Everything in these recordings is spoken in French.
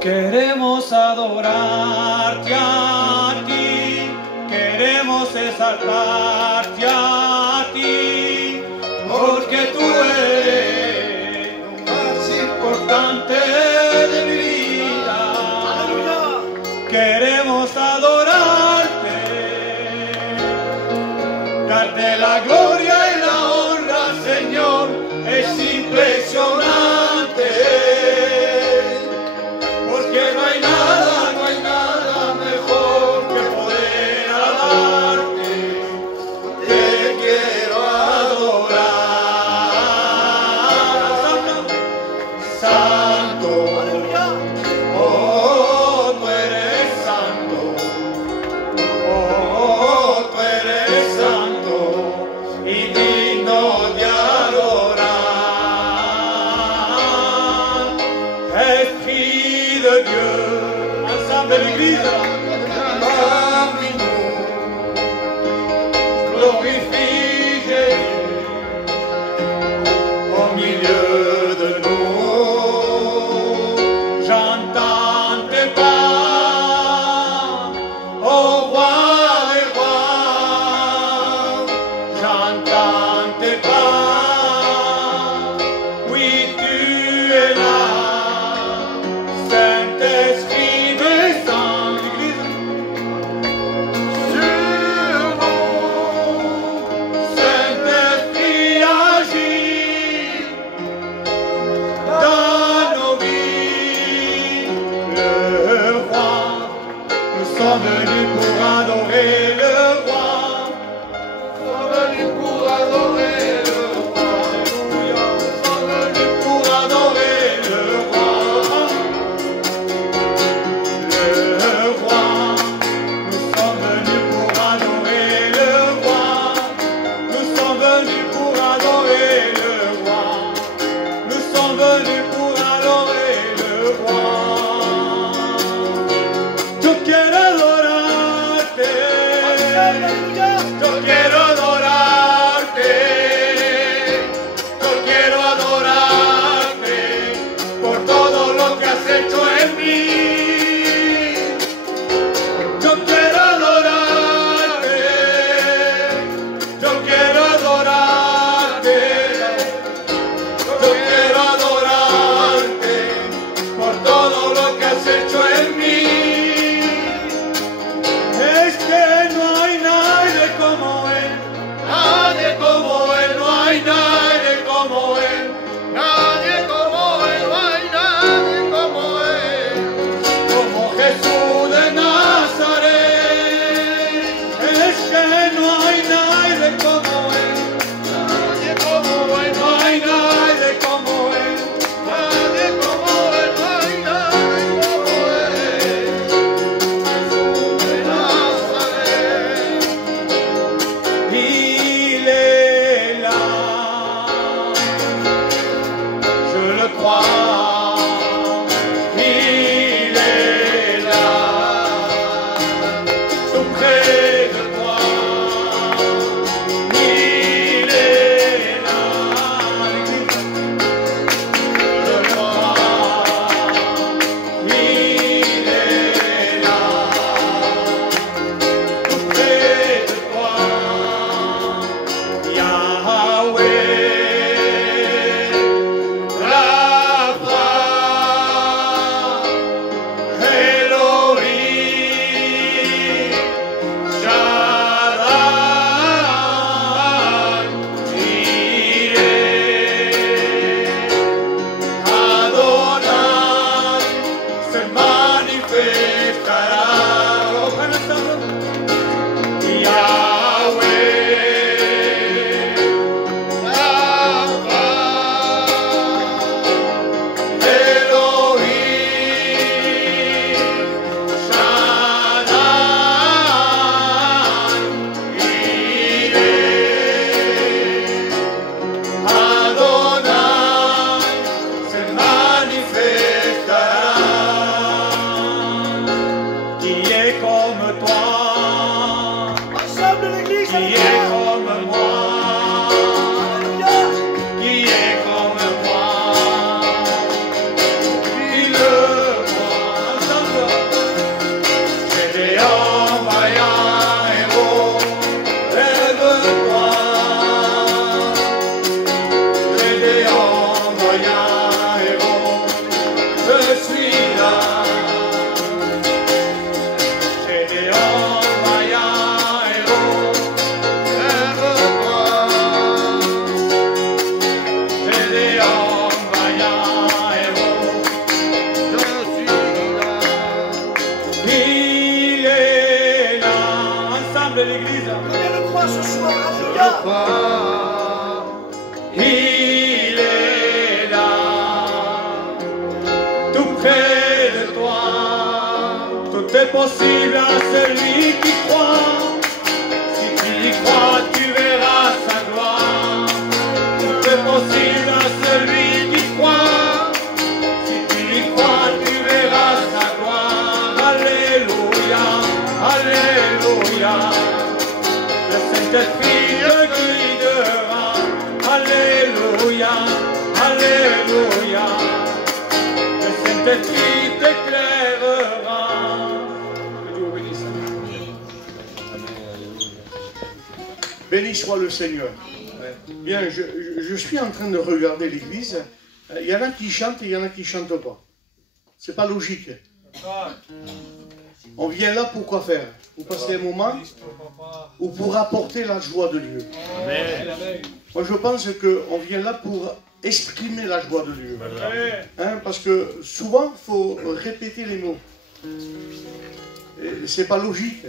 Queremos adorarte a ti, queremos exaltarte a ti, porque tú eres lo más importante de mi vida. Queremos adorarte, darte la gloria y la honra, Señor, es impresionante. Porque no hay nada mejor que poder alabarte. Te quiero adorar. Santo, oh, tú eres santo. Oh, tú eres santo y digno de adorar. Esprit de Dieu, ensemble de l'Église, parmi nous, glorifie Jésus au milieu de nous. J'entends tes pas, ô roi des rois, j'entends tes pas, oui tu es là. Saint-Esprit descend, l'Église, sur nous. Saint-Esprit agit dans nos vies. Le roi, nous sommes venus pour adorer le roi. Nous sommes venus pour adorer le roi. Alléluia. Nous sommes venus pour adorer le roi. Le roi, nous sommes venus pour adorer le roi. Nous sommes venus pour adorer le roi. Nous sommes venus pour adorer le roi. Yo quiero adorarte. Yo quiero adorarte. Yo quiero adorarte por todo lo que has hecho en mí. Yo quiero adorarte, yo quiero adorarte, yo quiero adorarte. crois, il est là, tout près de toi. Tout est possible à celui qui croit. Si tu y crois, tu verras sa gloire. Tout est possible à celui qui croit. Si tu y crois, tu verras sa gloire. Alléluia, alléluia. Le Saint-Esprit te guidera. Alléluia, alléluia. Le Saint-Esprit t'éclairera. Que Dieu vous bénisse. Béni soit le Seigneur. Bien, je suis en train de regarder l'église. Il y en a qui chantent et il y en a qui ne chantent pas. C'est pas logique. On vient là pour quoi faire? Pour passer un moment ou pour apporter la joie de Dieu? Amen. Moi je pense qu'on vient là pour exprimer la joie de Dieu. Hein, parce que souvent il faut répéter les mots. C'est pas logique.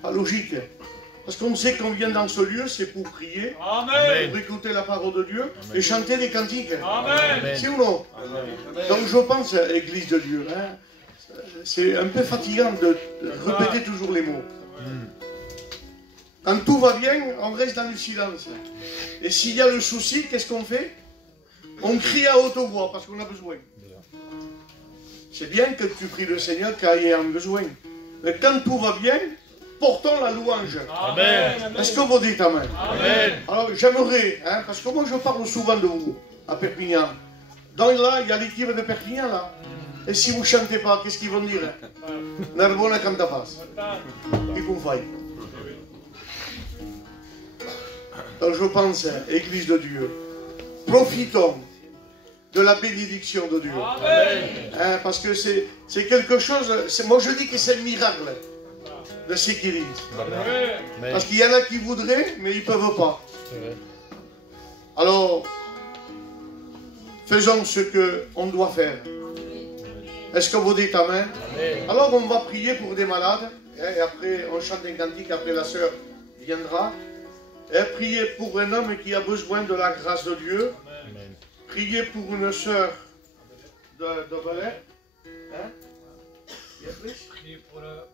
Pas logique. Parce qu'on sait qu'on vient dans ce lieu, c'est pour prier, Amen. Pour écouter la parole de Dieu, Amen. Et chanter des cantiques. C'est ou non? Amen. Donc je pense, Église de Dieu, hein, c'est un peu fatigant de répéter toujours les mots. Quand tout va bien, on reste dans le silence. Et s'il y a le souci, qu'est-ce qu'on fait? On crie à haute voix parce qu'on a besoin. C'est bien que tu pries le Seigneur quand il y a un besoin. Mais quand tout va bien, portons la louange. Amen. Est-ce que vous dites Amen? Amen. Alors j'aimerais, hein, parce que moi je parle souvent de vous, à Perpignan. Donc là, il y a l'équipe de Perpignan là. Et si vous ne chantez pas, qu'est-ce qu'ils vont dire? Narbona canta pas. Et qu'on faille. Donc je pense, Église de Dieu, profitons de la bénédiction de Dieu. Hein, parce que c'est quelque chose, moi je dis que c'est un miracle de ce qu'il dit. Parce qu'il y en a qui voudraient, mais ils ne peuvent pas. Alors, faisons ce qu'on doit faire. Est-ce que vous dites Amen? Alors on va prier pour des malades, et après on chante un cantique, après la sœur viendra. Et prier pour un homme qui a besoin de la grâce de Dieu. Amen. Prier pour une sœur de Belay. Hein? Prier pour la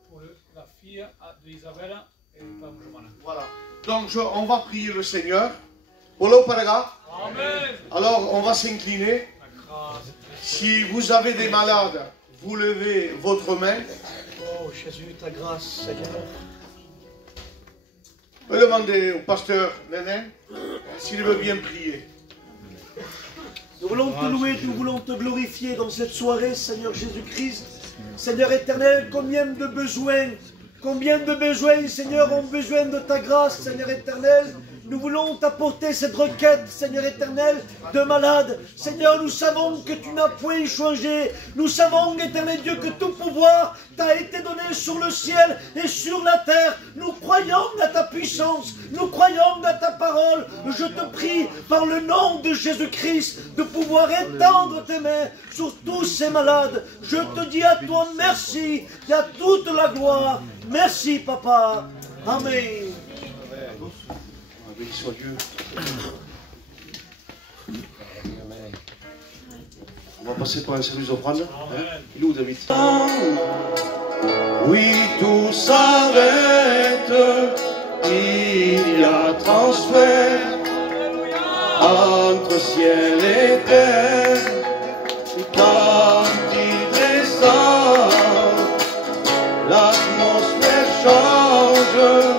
fille d'Isabelle et Pam Giovanna. Voilà. Donc on va prier le Seigneur. Amen. Alors on va s'incliner. Si vous avez des malades, vous levez votre main. Oh Jésus, ta grâce, Seigneur. Je vais demander au pasteur Nénin s'il veut bien prier. Nous voulons te louer, nous voulons te glorifier dans cette soirée, Seigneur Jésus-Christ. Seigneur éternel, combien de besoins, Seigneur, ont besoin de ta grâce, Seigneur éternel. Nous voulons t'apporter cette requête, Seigneur éternel, de malade. Seigneur, nous savons que tu n'as point changé. Nous savons, éternel Dieu, que tout pouvoir t'a été donné sur le ciel et sur la terre. Nous croyons à ta puissance. Nous croyons à ta parole. Je te prie, par le nom de Jésus-Christ, de pouvoir étendre tes mains sur tous ces malades. Je te dis à toi merci. Il y a toute la gloire. Merci, Papa. Amen. Béni soit Dieu. On va passer par un service d'offrande. Hein? Il est où David? Oui, tout s'arrête. Il y a transfert entre ciel et terre. Quand il descend, l'atmosphère change.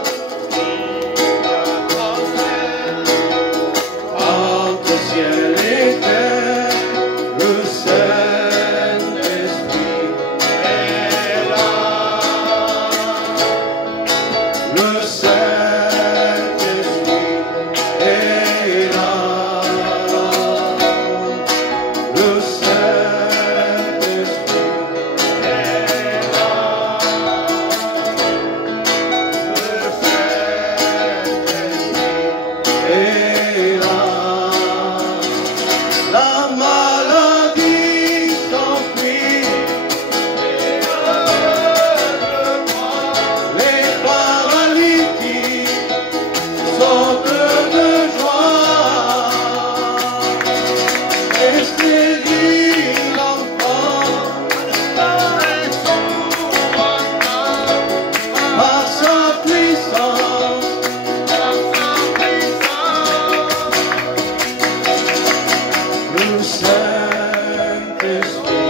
Saint-Esprit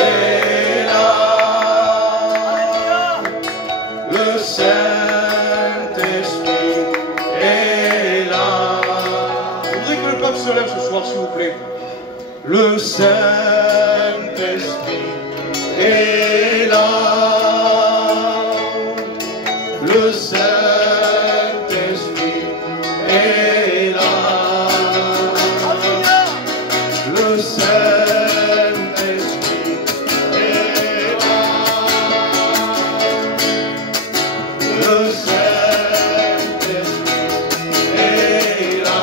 est là. Le Saint-Esprit est là. Je voudrais que le peuple se lève ce soir, s'il vous plaît. Le Saint-Esprit est là. Le Saint-Esprit est là. Le Saint-Esprit est là. Le Saint-Esprit est là.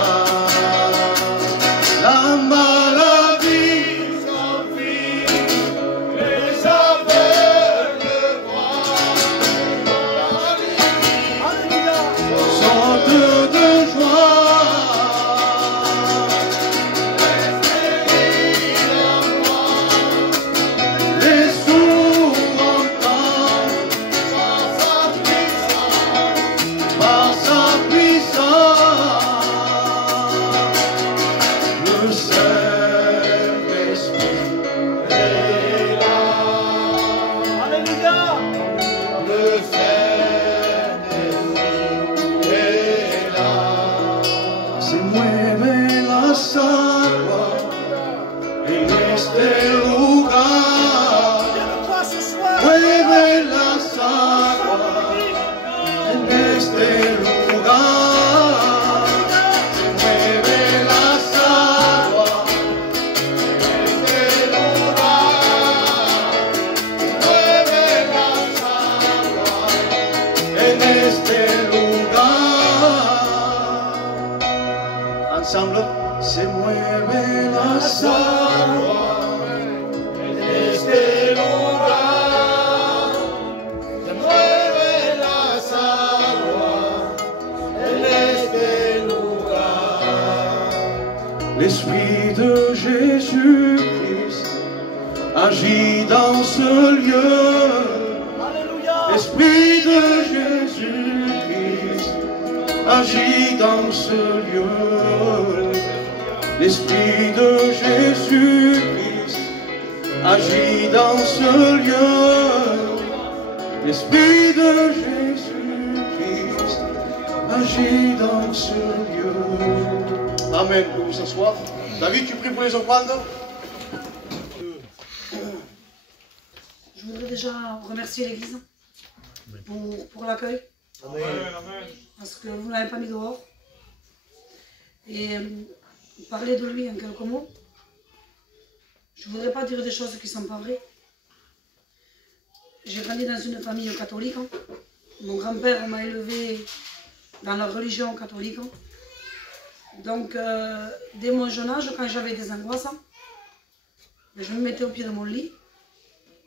La maladie s'enfuit, les aveugles voient. Sortent de joie. Les sourds entendent par sa puissance. Le Saint-Esprit est là. Alléluia. Le Saint-Esprit est là. Se mueve la sagua en este lugar. Viens de toi ce soir. Mueve la sagua en este lugar. Se mueve la sagua en este lugar. Mueve la sagua en este lugar. Ensemble, se mueve la sagua en este lugar. Se mueve la sagua en este lugar. L'Esprit de Jésus-Christ agit dans ce lieu. Alléluia. L'Esprit de Jésus-Christ agit dans ce lieu. L'Esprit de Jésus-Christ agit dans ce lieu. L'Esprit de Jésus-Christ agit dans ce lieu. Amen. Vous pouvez vous asseoir. David, tu pries pour les offrandes? Je voudrais déjà remercier l'Église pour l'accueil, parce que vous ne l'avez pas mis dehors. Et parler de lui en quelques mots. Je ne voudrais pas dire des choses qui ne sont pas vraies. J'ai grandi dans une famille catholique. Mon grand-père m'a élevé dans la religion catholique. Donc, dès mon jeune âge, quand j'avais des angoisses, je me mettais au pied de mon lit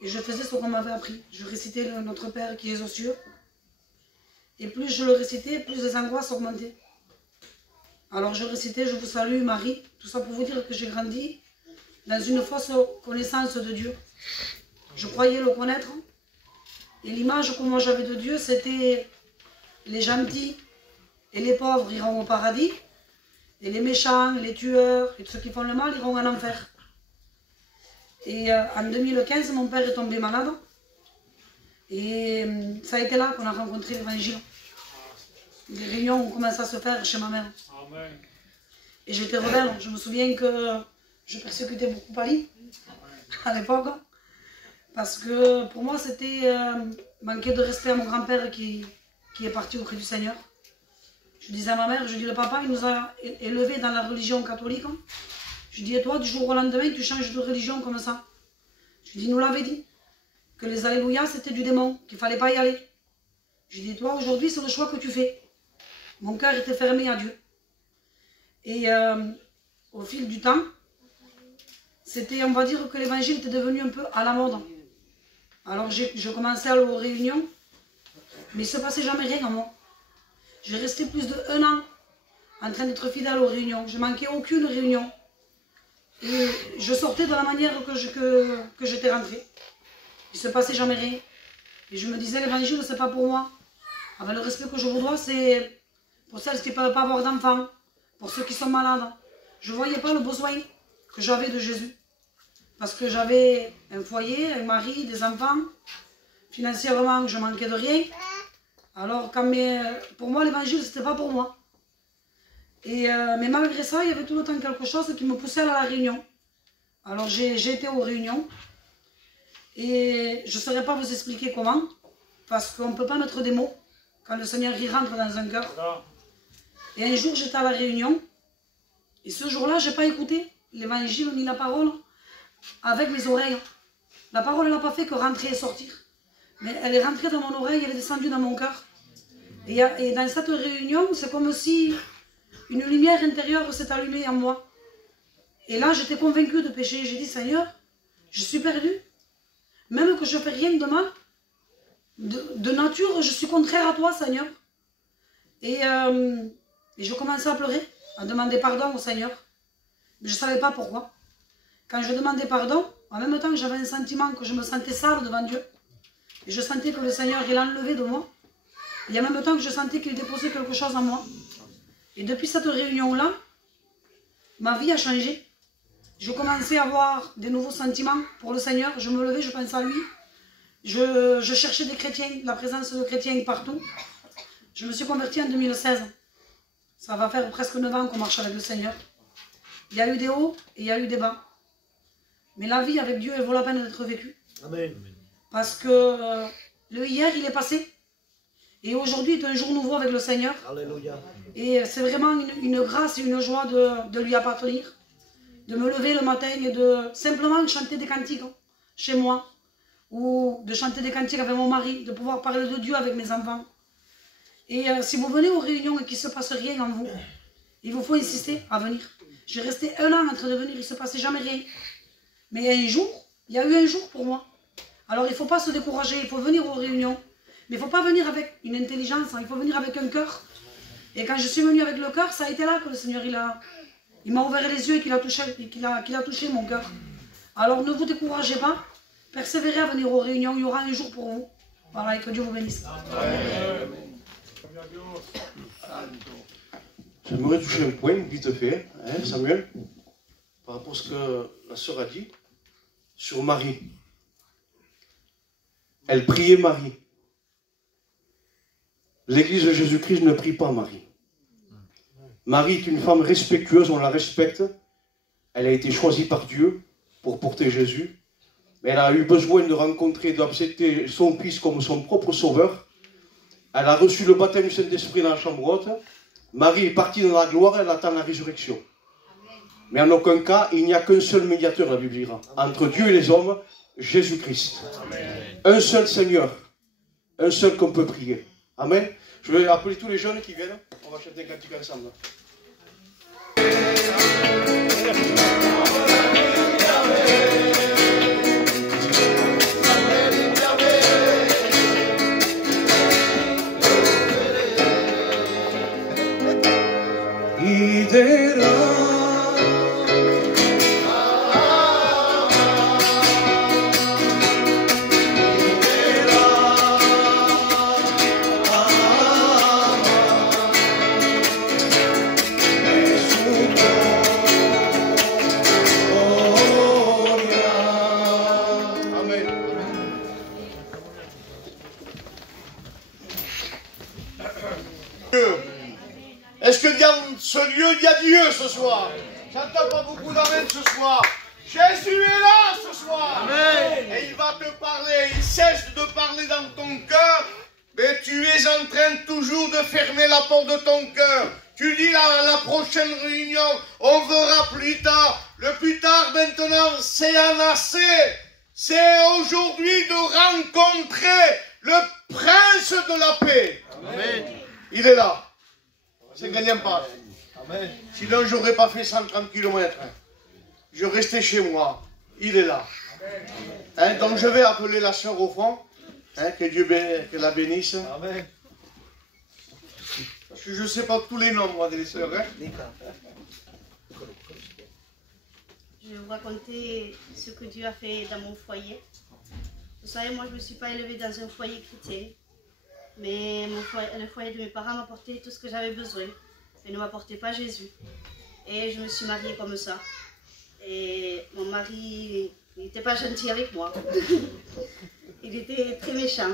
et je faisais ce qu'on m'avait appris. Je récitais Notre Père qui est aux cieux. Et plus je le récitais, plus les angoisses augmentaient. Alors je récitais, je vous salue Marie, tout ça pour vous dire que j'ai grandi dans une fausse connaissance de Dieu. Je croyais le connaître. Et l'image que moi j'avais de Dieu, c'était les gentils et les pauvres iront au paradis, et les méchants, les tueurs, et ceux qui font le mal iront en enfer. Et en 2015, mon père est tombé malade. Et ça a été là qu'on a rencontré l'Évangile. Les réunions ont commencé à se faire chez ma mère. Amen. Et j'étais rebelle. Je me souviens que je persécutais beaucoup Ali à l'époque. Parce que pour moi, c'était manquer de respect à mon grand-père qui est parti auprès du Seigneur. Je disais à ma mère, je dis, le papa, il nous a élevés dans la religion catholique. Je dis, et toi, du jour au lendemain, tu changes de religion comme ça. Je dis, il nous l'avait dit. Que les alléluia, c'était du démon, qu'il ne fallait pas y aller. Je dis, toi, aujourd'hui, c'est le choix que tu fais. Mon cœur était fermé à Dieu. Et au fil du temps, c'était, on va dire que l'évangile était devenu un peu à la mode. Alors, je commençais à aller aux réunions, mais il ne se passait jamais rien en moi. J'ai resté plus de 1 an en train d'être fidèle aux réunions. Je manquais aucune réunion. Et je sortais de la manière que j'étais rentrée. Il ne se passait jamais rien. Et je me disais, l'évangile, ce n'est pas pour moi. Avec le respect que je vous dois, c'est pour celles qui ne peuvent pas avoir d'enfants, pour ceux qui sont malades. Je ne voyais pas le besoin que j'avais de Jésus. Parce que j'avais un foyer, un mari, des enfants. Financièrement, je manquais de rien. Alors, pour moi, l'évangile, c'était pas pour moi. Mais malgré ça, il y avait tout le temps quelque chose qui me poussait à la réunion. Alors, j'ai été aux réunions. Et je ne saurais pas vous expliquer comment. Parce qu'on ne peut pas mettre des mots quand le Seigneur y rentre dans un cœur. Et un jour, j'étais à la réunion. Et ce jour-là, je n'ai pas écouté l'évangile ni la parole avec mes oreilles. La parole, elle n'a pas fait que rentrer et sortir. Mais elle est rentrée dans mon oreille, elle est descendue dans mon cœur. Et dans cette réunion, c'est comme si une lumière intérieure s'est allumée en moi. Et là, j'étais convaincue de péché. J'ai dit, Seigneur, je suis perdue. Même que je ne fais rien de mal, de nature, je suis contraire à toi, Seigneur. Et je commençais à pleurer, à demander pardon au Seigneur. Mais je ne savais pas pourquoi. Quand je demandais pardon, en même temps, j'avais un sentiment que je me sentais sale devant Dieu. Et je sentais que le Seigneur, il enlevait de moi. Et en même temps que je sentais qu'il déposait quelque chose en moi. Et depuis cette réunion-là, ma vie a changé. Je commençais à avoir des nouveaux sentiments pour le Seigneur. Je me levais, je pensais à lui. Je cherchais des chrétiens, la présence de chrétiens partout. Je me suis convertie en 2016. Ça va faire presque 9 ans qu'on marche avec le Seigneur. Il y a eu des hauts et il y a eu des bas. Mais la vie avec Dieu, elle vaut la peine d'être vécue. Amen. Parce que le hier, il est passé. Et aujourd'hui est un jour nouveau avec le Seigneur. Alléluia. Et c'est vraiment une grâce et une joie de lui appartenir. De me lever le matin et de simplement chanter des cantiques chez moi. Ou de chanter des cantiques avec mon mari. De pouvoir parler de Dieu avec mes enfants. Et si vous venez aux réunions et qu'il ne se passe rien en vous, il vous faut insister à venir. J'ai resté 1 an en train de venir, il ne se passait jamais rien. Mais un jour, il y a eu un jour pour moi. Alors il ne faut pas se décourager, il faut venir aux réunions. Mais il ne faut pas venir avec une intelligence, il faut venir avec un cœur. Et quand je suis venue avec le cœur, ça a été là que le Seigneur il m'a ouvert les yeux et qu'il a touché mon cœur. Alors ne vous découragez pas, persévérez à venir aux réunions, il y aura un jour pour vous. Voilà, et que Dieu vous bénisse. J'aimerais toucher un point vite fait, hein, Samuel, par rapport à ce que la sœur a dit sur Marie. Elle priait Marie. L'Église de Jésus-Christ ne prie pas Marie. Marie est une femme respectueuse, on la respecte. Elle a été choisie par Dieu pour porter Jésus. Mais elle a eu besoin de rencontrer, d'accepter son Fils comme son propre sauveur. Elle a reçu le baptême du Saint-Esprit dans la chambre haute. Marie est partie dans la gloire, elle attend la résurrection. Mais en aucun cas, il n'y a qu'un seul médiateur, la Bible dira, entre Dieu et les hommes, Jésus-Christ. Un seul Seigneur, un seul qu'on peut prier. Amen. Je vais appeler tous les jeunes qui viennent. On va chanter un cantique ensemble. Est-ce que dans ce lieu, il y a Dieu ce soir? J'entends pas beaucoup d'amen ce soir. Jésus est là ce soir. Amen. Et il va te parler. Il cesse de parler dans ton cœur. Mais tu es en train toujours de fermer la porte de ton cœur. Tu dis la prochaine réunion, on verra plus tard. Le plus tard maintenant, c'est un assez. C'est aujourd'hui de rencontrer le prince de la paix. Amen. Il est là. C'est gagné en passe. Amen. Sinon, je n'aurais pas fait 130 km. Je restais chez moi. Il est là. Hein, donc, je vais appeler la sœur au fond. Hein, que Dieu la bénisse. Amen. Parce que je ne sais pas tous les noms, moi, des sœurs. Hein. Je vais vous raconter ce que Dieu a fait dans mon foyer. Vous savez, moi, je ne me suis pas élevée dans un foyer chrétien. Mais le foyer de mes parents m'apportait tout ce que j'avais besoin. Mais ne m'apportait pas Jésus. Et je me suis mariée comme ça. Et mon mari, il n'était pas gentil avec moi. Il était très méchant.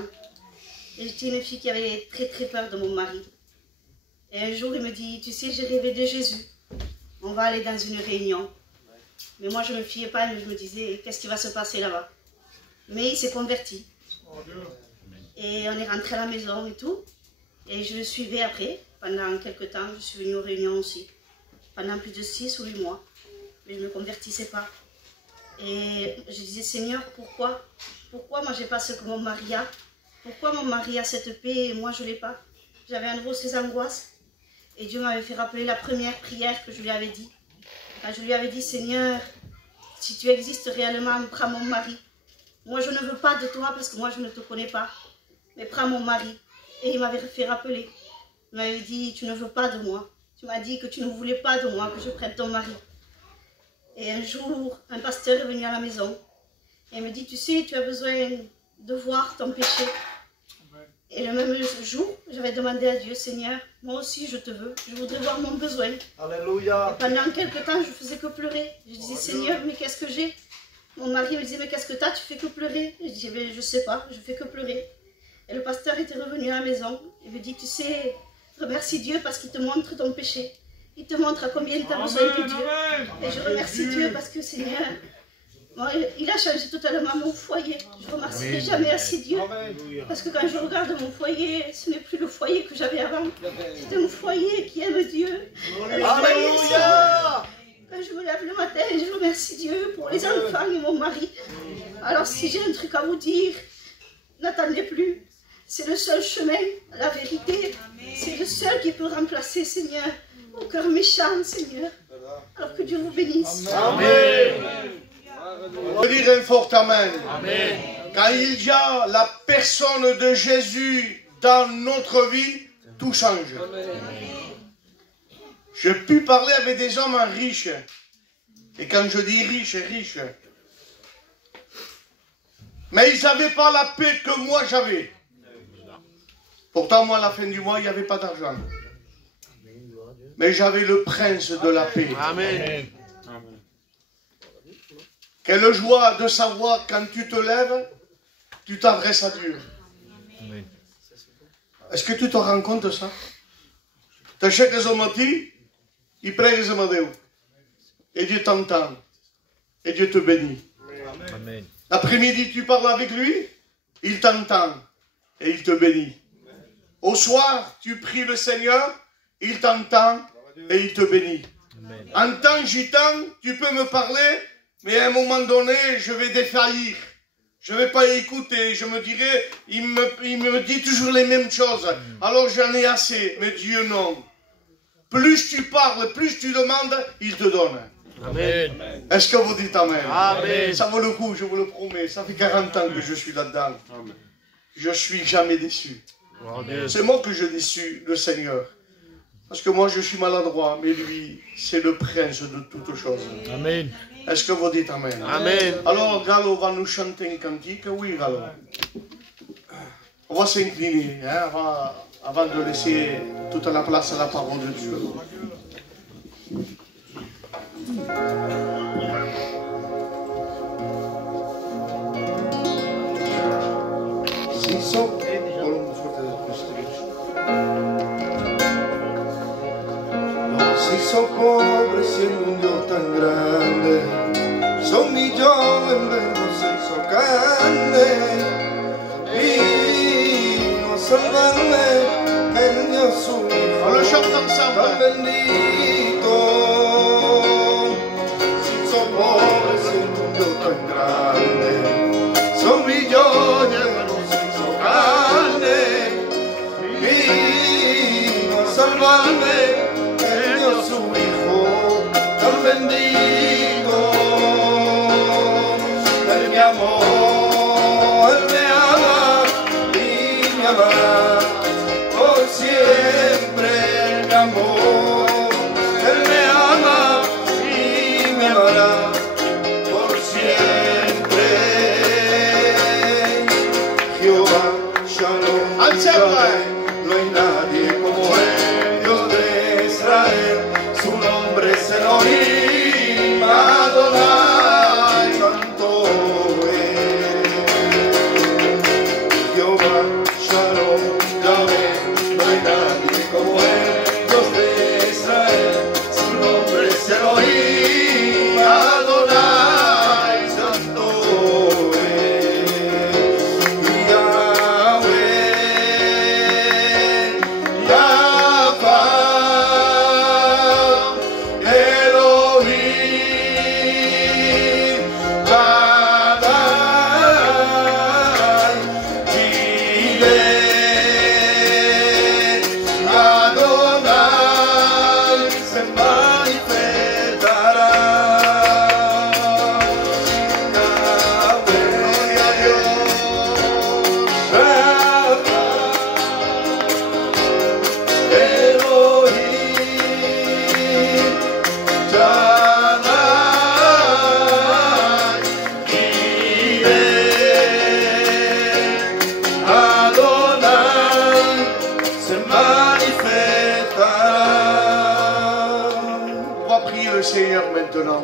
Et j'étais une fille qui avait très très peur de mon mari. Et un jour, il me dit, tu sais, j'ai rêvé de Jésus. On va aller dans une réunion. Mais moi, je ne me fiais pas, je me disais, qu'est-ce qui va se passer là-bas? Mais il s'est converti. Et on est rentré à la maison et tout. Et je le suivais après. Pendant quelques temps, je suis venue aux réunions aussi. Pendant plus de 6 ou 8 mois. Mais je ne me convertissais pas. Et je disais, Seigneur, pourquoi? Pourquoi moi, j'ai pas ce que mon mari a? Pourquoi mon mari a cette paix et moi, je ne l'ai pas? J'avais un gros ces angoisses. Et Dieu m'avait fait rappeler la première prière que je lui avais dit. Quand je lui avais dit, Seigneur, si tu existes réellement, prends mon mari. Moi, je ne veux pas de toi parce que moi, je ne te connais pas. Mais prends mon mari. Et il m'avait fait rappeler. Il m'avait dit, tu ne veux pas de moi. Tu m'as dit que tu ne voulais pas de moi, que je prenne ton mari. Et un jour, un pasteur est venu à la maison. Et il me dit, tu sais, tu as besoin de voir ton péché. Et le même jour, j'avais demandé à Dieu, Seigneur, moi aussi je te veux, je voudrais voir mon besoin. Alléluia. Et pendant quelques temps, je faisais que pleurer. Je disais, Seigneur, mais qu'est-ce que j'ai? Mon mari me disait, mais qu'est-ce que t'as? Tu fais que pleurer. Et je disais, mais je sais pas, je fais que pleurer. Et le pasteur était revenu à la maison. Il me dit, tu sais, remercie Dieu parce qu'il te montre ton péché. Il te montre à combien tu as besoin de Dieu. Et je remercie Dieu parce que, Seigneur, moi, il a changé totalement mon foyer. Je ne remercierai jamais assez Dieu. Parce que quand je regarde mon foyer, ce n'est plus le foyer que j'avais avant. C'est un foyer qui aime Dieu. Alléluia. Quand je me lève le matin, je remercie Dieu pour les enfants et mon mari. Alors si j'ai un truc à vous dire, n'attendez plus. C'est le seul chemin, la vérité. C'est le seul qui peut remplacer, Seigneur, au cœur méchant, Seigneur. Alors que Dieu vous bénisse. Amen. Je dirais un fort Amen. Amen. Quand il y a la personne de Jésus dans notre vie, tout change. J'ai pu parler avec des hommes riches. Et quand je dis riches, riches. Mais ils n'avaient pas la paix que moi j'avais. Pourtant, moi, à la fin du mois, il n'y avait pas d'argent. Mais j'avais le prince de la paix. Amen. Quelle joie de savoir quand tu te lèves, tu t'adresses à Dieu. Est-ce que tu te rends compte de ça? Tu achètes les omati, il prie les amadeux. Et Dieu t'entend. Et Dieu te bénit. L'après-midi, tu parles avec lui, il t'entend. Et il te bénit. Au soir, tu pries le Seigneur, il t'entend et il te bénit. En temps gitan, tu peux me parler, mais à un moment donné, je vais défaillir. Je ne vais pas écouter. Je me dirai, il me dit toujours les mêmes choses. Alors j'en ai assez. Mais Dieu, non. Plus tu parles, plus tu demandes, il te donne. Amen. Est-ce que vous dites Amen? Amen. Ça vaut le coup, je vous le promets. Ça fait 40 ans que je suis là-dedans. Je ne suis jamais déçu. C'est moi que je déçus le Seigneur. Parce que moi, je suis maladroit, mais lui, c'est le prince de toutes choses. Amen. Est-ce que vous dites Amen? Amen. Alors, Galo va nous chanter un cantique. Oui, Galo. On va s'incliner avant de laisser toute la place à la parole de Dieu. Si son pobres siendo un Dios tan grande, son millones menos se hizo carne, vino a salvarme, él dio su hijo On le chante ensemble. tan bendito. Si son pobres siendo un Dios tan grande, son millones menos se hizo carne, vino a salvarme. Su hijo tan bendito, él me amó, él me ama y me amará por siempre. Él me amó, él me ama y me amará por siempre. Jehová Shalom, no hay nadie como él, Dios de Israel. Su nombre es Elohim, Adonai. le Seigneur maintenant.